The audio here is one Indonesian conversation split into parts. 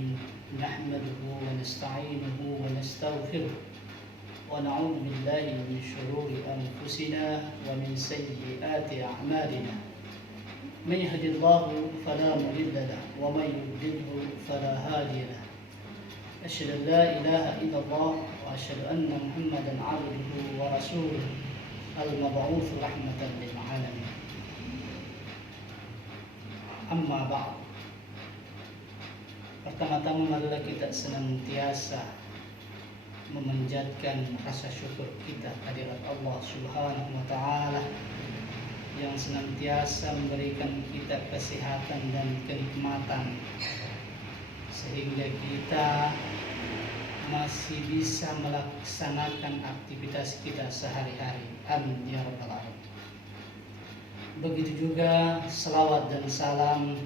نحمده ونستعينه ونستغفره ونعوذ بالله من شرور أنفسنا ومن سيئات أعمالنا من يهد الله فلا مضل له ومن يضلله فلا هادي له أشهد أن لا إله إلا الله وأشهد أن محمدا عبده ورسوله المبعوث رحمة للعالمين. Amma ba'd. Pertama-tama marilah kita senantiasa memanjatkan rasa syukur kita kehadirat Allah Subhanahu wa taala yang senantiasa memberikan kita kesehatan dan kenikmatan sehingga kita masih bisa melaksanakan aktivitas kita sehari-hari. Amin ya rabbal alamin. Begitu juga selawat dan salam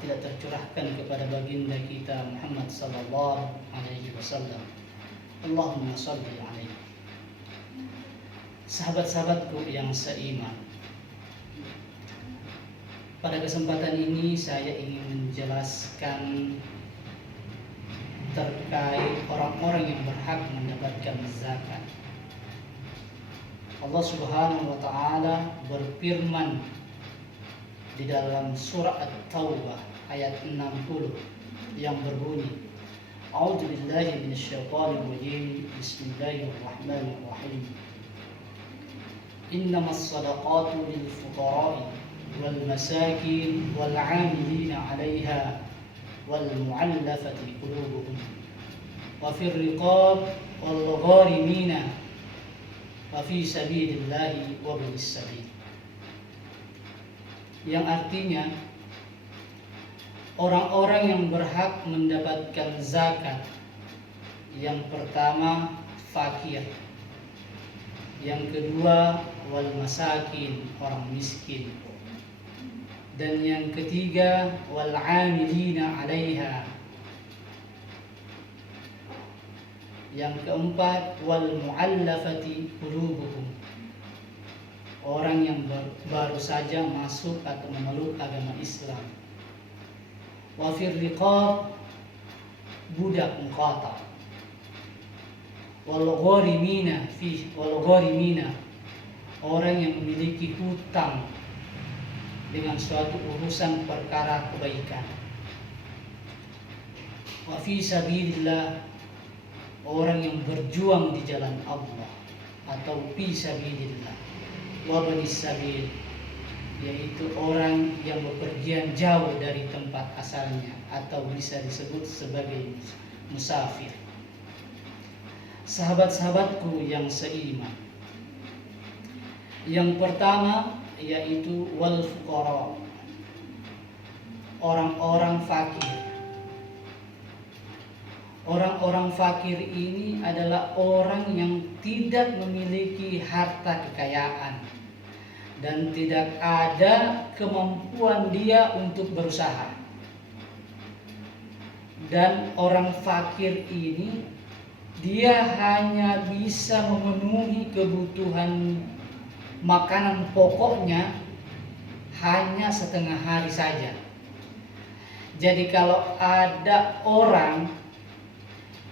tidak tercurahkan kepada baginda kita Muhammad sallallahu alaihi wasallam. Allahumma shalli alaihi. Sahabat-sahabatku yang seiman, pada kesempatan ini saya ingin menjelaskan terkait orang-orang yang berhak mendapatkan zakat. Allah Subhanahu wa taala berfirman di dalam surah At-Taubah ayat 60 yang berbunyi, A'udzu billahi minasyaitonir rajim. Bismillahirrahmanirrahim. Innamas shadaqatu lil fuqara'i wal masakin wal 'amilina 'alaiha wal mu'allafati qulubuhum wa fir riqab wal gharimina wa fi sabilillahi wa binis sabil. Yang artinya orang-orang yang berhak mendapatkan zakat, yang pertama fakir, yang kedua wal masakin, orang miskin, dan yang ketiga wal 'amilina 'alaiha, yang keempat wal mu'allafati qulubuhum, orang yang baru saja masuk atau memeluk agama Islam, wa fir riqab, budak muqatab, wal gharimina orang yang memiliki hutang dengan suatu urusan perkara kebaikan, wa fi sabilillah, orang yang berjuang di jalan Allah atau fi sabilillah, wa banis sabil, yaitu orang yang bepergian jauh dari tempat asalnya atau bisa disebut sebagai musafir. Sahabat-sahabatku yang seiman, yang pertama yaitu wal fuqara, orang-orang fakir. Orang-orang fakir ini adalah orang yang tidak memiliki harta kekayaan dan tidak ada kemampuan dia untuk berusaha. Dan orang fakir ini dia hanya bisa memenuhi kebutuhan makanan pokoknya hanya setengah hari saja. Jadi kalau ada orang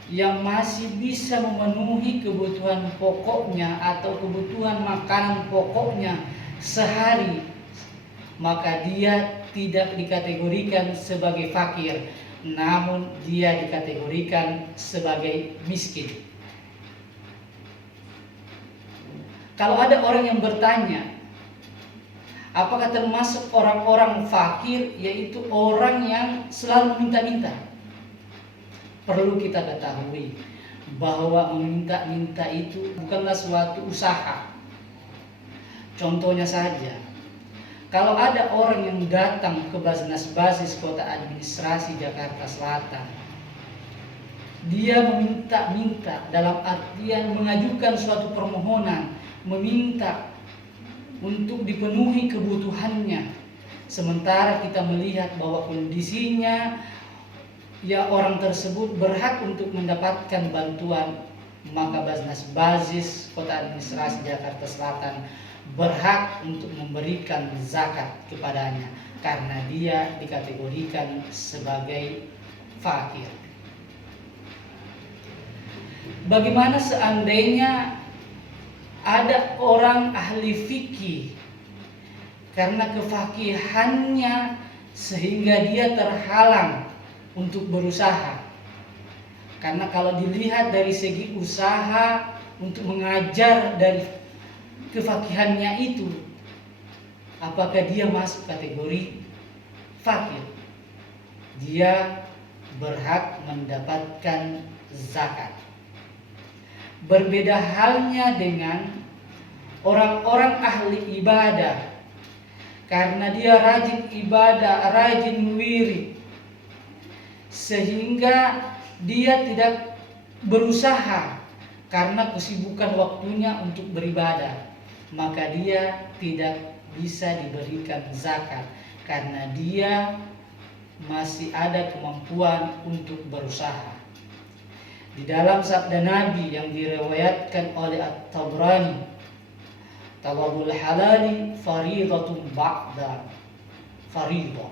yang masih bisa memenuhi kebutuhan pokoknya atau kebutuhan makanan pokoknya sehari, maka dia tidak dikategorikan sebagai fakir, namun dia dikategorikan sebagai miskin. Kalau ada orang yang bertanya, apakah termasuk orang-orang fakir, yaitu orang yang selalu minta-minta? Perlu kita ketahui bahwa meminta-minta itu bukanlah suatu usaha. Contohnya saja, kalau ada orang yang datang ke Basnas Basis Kota Administrasi Jakarta Selatan, dia meminta-minta dalam artian mengajukan suatu permohonan, meminta untuk dipenuhi kebutuhannya. Sementara kita melihat bahwa kondisinya ya orang tersebut berhak untuk mendapatkan bantuan, maka Basnas Basis Kota Administrasi Jakarta Selatan berhak untuk memberikan zakat kepadanya karena dia dikategorikan sebagai fakir. Bagaimana seandainya ada orang ahli fikih karena kefakihannya sehingga dia terhalang untuk berusaha? Karena kalau dilihat dari segi usaha untuk mengajar dari kefakihannya itu, apakah dia masuk kategori fakir? Dia berhak mendapatkan zakat. Berbeda halnya dengan orang-orang ahli ibadah, karena dia rajin ibadah, rajin wirid, sehingga dia tidak berusaha karena kesibukan waktunya untuk beribadah, maka dia tidak bisa diberikan zakat karena dia masih ada kemampuan untuk berusaha. Di dalam sabda Nabi yang diriwayatkan oleh At-Tabrani, "Talabul halali faridatun ba'da faridah."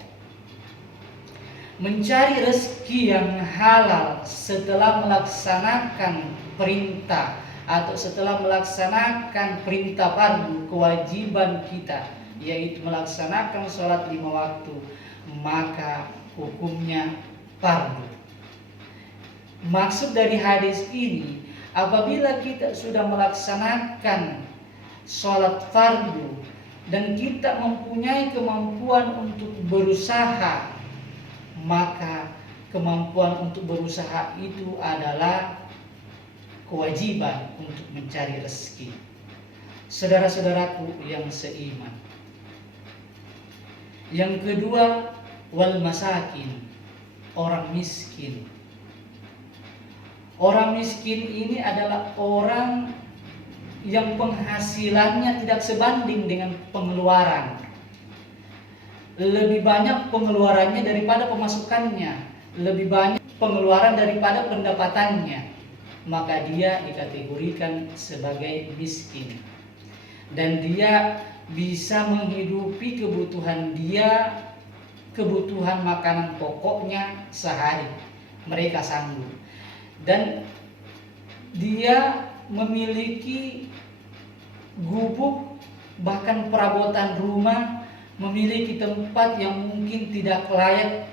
Mencari rezeki yang halal setelah melaksanakan perintah atau setelah melaksanakan perintah fardu, kewajiban kita yaitu melaksanakan sholat 5 waktu, maka hukumnya fardu. Maksud dari hadis ini, apabila kita sudah melaksanakan sholat fardu dan kita mempunyai kemampuan untuk berusaha, maka kemampuan untuk berusaha itu adalah kewajiban untuk mencari rezeki. Saudara-saudaraku yang seiman. Yang kedua, wal masakin, orang miskin. Orang miskin ini adalah orang yang penghasilannya tidak sebanding dengan pengeluaran. Lebih banyak pengeluarannya daripada pemasukannya, lebih banyak pengeluaran daripada pendapatannya, maka dia dikategorikan sebagai miskin. Dan dia bisa menghidupi kebutuhan dia, kebutuhan makanan pokoknya sehari, mereka sanggup. Dan dia memiliki gubuk, bahkan perabotan rumah, memiliki tempat yang mungkin tidak layak.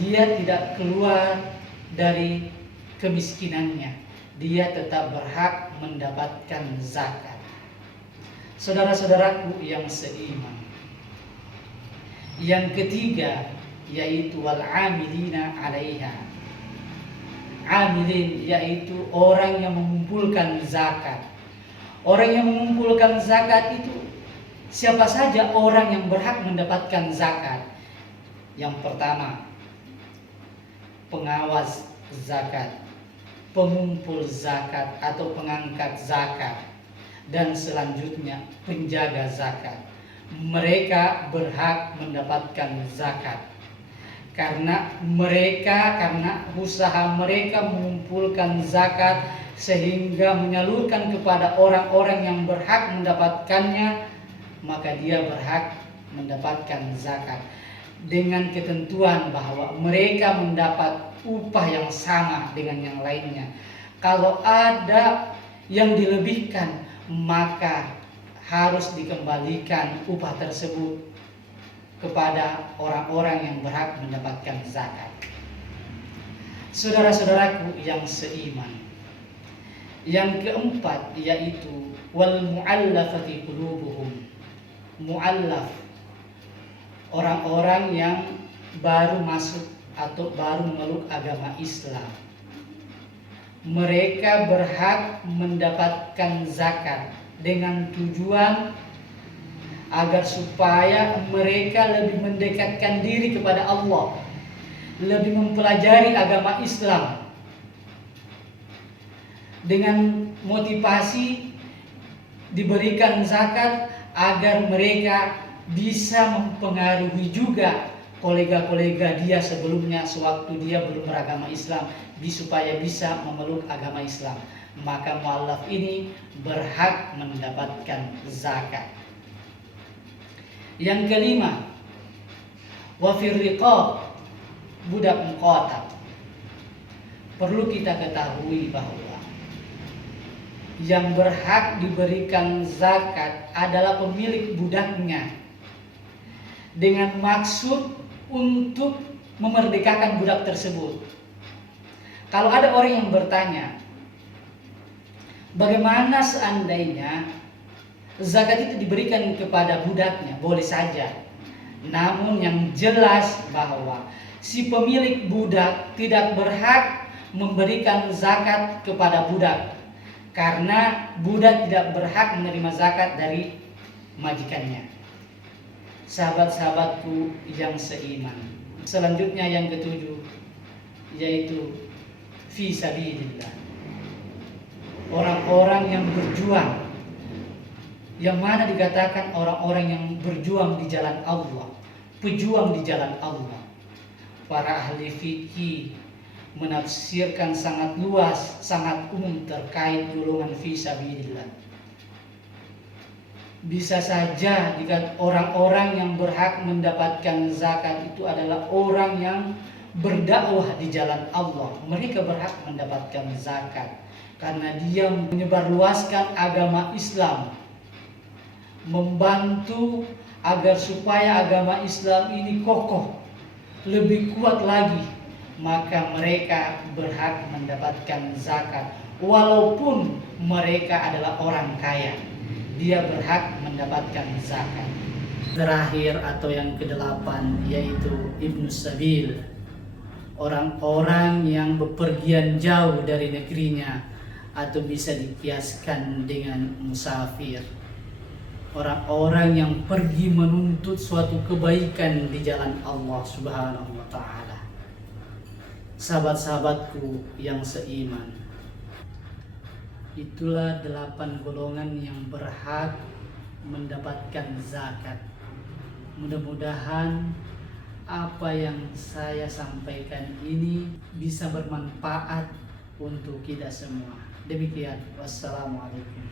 Dia tidak keluar dari kemiskinannya, dia tetap berhak mendapatkan zakat. Saudara-saudaraku yang seiman. Yang ketiga yaitu wal amilina 'alaiha. Amilin yaitu orang yang mengumpulkan zakat. Orang yang mengumpulkan zakat itu siapa saja orang yang berhak mendapatkan zakat? Yang pertama, pengawas zakat, pengumpul zakat atau pengangkat zakat, dan selanjutnya penjaga zakat. Mereka berhak mendapatkan zakat karena usaha mereka mengumpulkan zakat sehingga menyalurkan kepada orang-orang yang berhak mendapatkannya, maka dia berhak mendapatkan zakat dengan ketentuan bahwa mereka mendapat upah yang sama dengan yang lainnya. Kalau ada yang dilebihkan, maka harus dikembalikan upah tersebut kepada orang-orang yang berhak mendapatkan zakat. Saudara-saudaraku yang seiman. Yang keempat yaitu wal mu'allafati qulubuhum. Mu'allaf, orang-orang yang baru masuk atau baru memeluk agama Islam. Mereka berhak mendapatkan zakat dengan tujuan agar supaya mereka lebih mendekatkan diri kepada Allah, lebih mempelajari agama Islam, dengan motivasi diberikan zakat agar mereka bisa mempengaruhi juga kolega-kolega dia sebelumnya sewaktu dia belum beragama Islam, supaya bisa memeluk agama Islam. Maka mu'allaf ini berhak mendapatkan zakat. Yang kelima, wa fir riqab, budak muqatab, perlu kita ketahui bahwa yang berhak diberikan zakat adalah pemilik budaknya, dengan maksud untuk memerdekakan budak tersebut. Kalau ada orang yang bertanya, bagaimana seandainya zakat itu diberikan kepada budaknya? Boleh saja. Namun yang jelas bahwa si pemilik budak tidak berhak memberikan zakat kepada budak, karena budak tidak berhak menerima zakat dari majikannya. Sahabat-sahabatku yang seiman, selanjutnya yang ketujuh, yaitu fi sabilillah. Orang-orang yang berjuang, yang mana dikatakan orang-orang yang berjuang di jalan Allah, pejuang di jalan Allah. Para ahli fikih menafsirkan sangat luas, sangat umum terkait golongan fi sabilillah. Bisa saja jika orang-orang yang berhak mendapatkan zakat itu adalah orang yang berdakwah di jalan Allah. Mereka berhak mendapatkan zakat karena dia menyebarluaskan agama Islam, membantu agar supaya agama Islam ini kokoh, lebih kuat lagi, maka mereka berhak mendapatkan zakat. Walaupun mereka adalah orang kaya, dia berhak mendapatkan zakat. Terakhir atau yang kedelapan, yaitu Ibnu Sabil, orang-orang yang bepergian jauh dari negerinya, atau bisa dikiaskan dengan musafir. Orang-orang yang pergi menuntut suatu kebaikan di jalan Allah Subhanahu wa ta'ala. Sahabat-sahabatku yang seiman, itulah 8 golongan yang berhak mendapatkan zakat. Mudah-mudahan apa yang saya sampaikan ini bisa bermanfaat untuk kita semua. Demikian, wassalamualaikum.